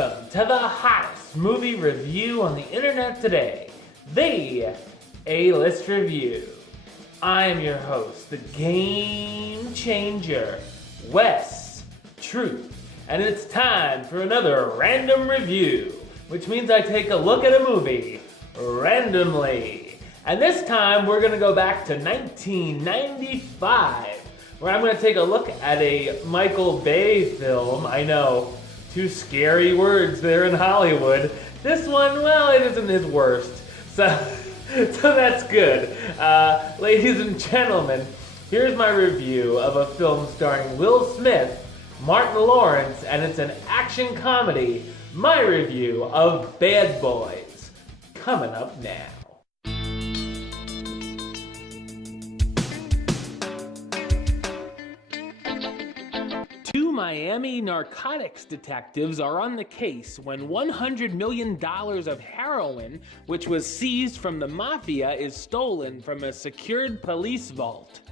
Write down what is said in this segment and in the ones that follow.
Welcome to the hottest movie review on the internet today, the A-List Review. I am your host, the game changer, Wes Truth, and it's time for another random review, which means I take a look at a movie randomly. And this time we're going to go back to 1995, where I'm going to take a look at a Michael Bay film. I know, two scary words there in Hollywood. This one, well, it isn't his worst. So that's good. Ladies and gentlemen, here's my review of a film starring Will Smith, Martin Lawrence, and it's an action comedy. My review of Bad Boys, coming up now. Two Miami narcotics detectives are on the case when $100 million of heroin, which was seized from the mafia, is stolen from a secured police vault.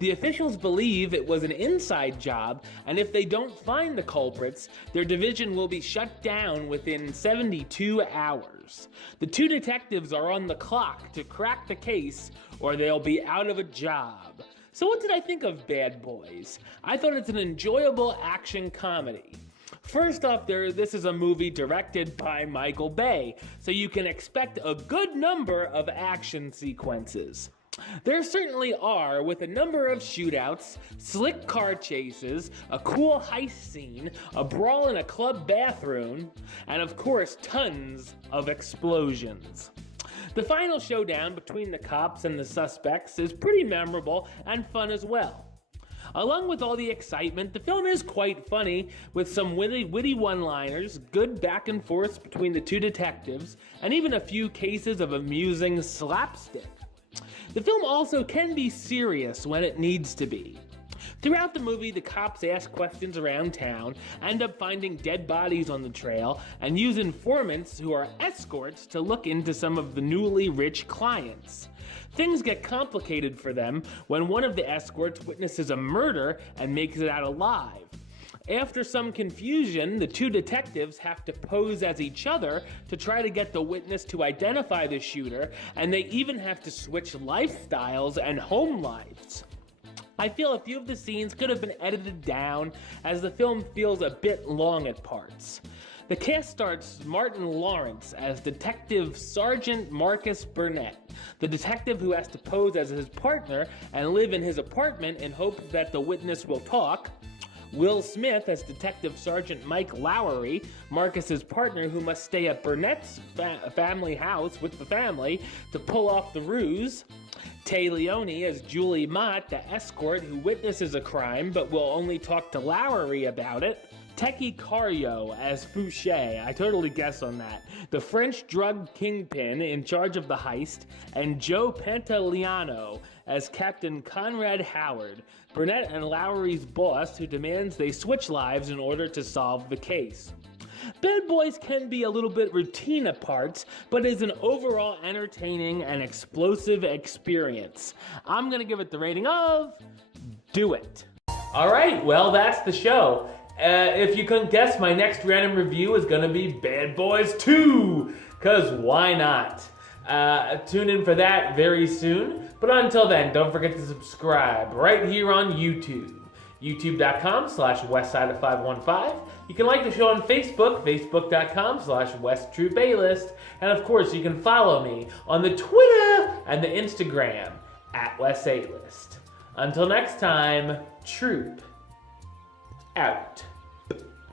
The officials believe it was an inside job, and if they don't find the culprits, their division will be shut down within 72 hours. The two detectives are on the clock to crack the case, or they'll be out of a job. So what did I think of Bad Boys? I thought it's an enjoyable action comedy. First off, this is a movie directed by Michael Bay, so you can expect a good number of action sequences. There certainly are, with a number of shootouts, slick car chases, a cool heist scene, a brawl in a club bathroom, and of course, tons of explosions. The final showdown between the cops and the suspects is pretty memorable and fun as well. Along with all the excitement, the film is quite funny, with some witty one-liners, good back and forth between the two detectives, and even a few cases of amusing slapstick. The film also can be serious when it needs to be. Throughout the movie, the cops ask questions around town, end up finding dead bodies on the trail, and use informants who are escorts to look into some of the newly rich clients. Things get complicated for them when one of the escorts witnesses a murder and makes it out alive. After some confusion, the two detectives have to pose as each other to try to get the witness to identify the shooter, and they even have to switch lifestyles and home lives. I feel a few of the scenes could have been edited down, as the film feels a bit long at parts. The cast starts Martin Lawrence as Detective Sergeant Marcus Burnett, the detective who has to pose as his partner and live in his apartment in hopes that the witness will talk. Will Smith as Detective Sergeant Mike Lowry, Marcus's partner who must stay at Burnett's family house with the family to pull off the ruse. Tay Leone as Julie Mott, the escort who witnesses a crime but will only talk to Lowry about it. Teki Cario as Fouché, I totally guess on that, the French drug kingpin in charge of the heist, and Joe Pantoliano as Captain Conrad Howard, Burnett and Lowry's boss who demands they switch lives in order to solve the case. Bad Boys can be a little bit routine at parts, but is an overall entertaining and explosive experience. I'm gonna give it the rating of do it. Alright, well that's the show. If you couldn't guess, my next random review is gonna be Bad Boys 2, cause why not? Tune in for that very soon, but until then, don't forget to subscribe right here on YouTube. youtube.com/westside515. You can like the show on Facebook, facebook.com/WestTruthAlist. And of course, you can follow me on the Twitter and the Instagram @WesAlist. Until next time, Troop out.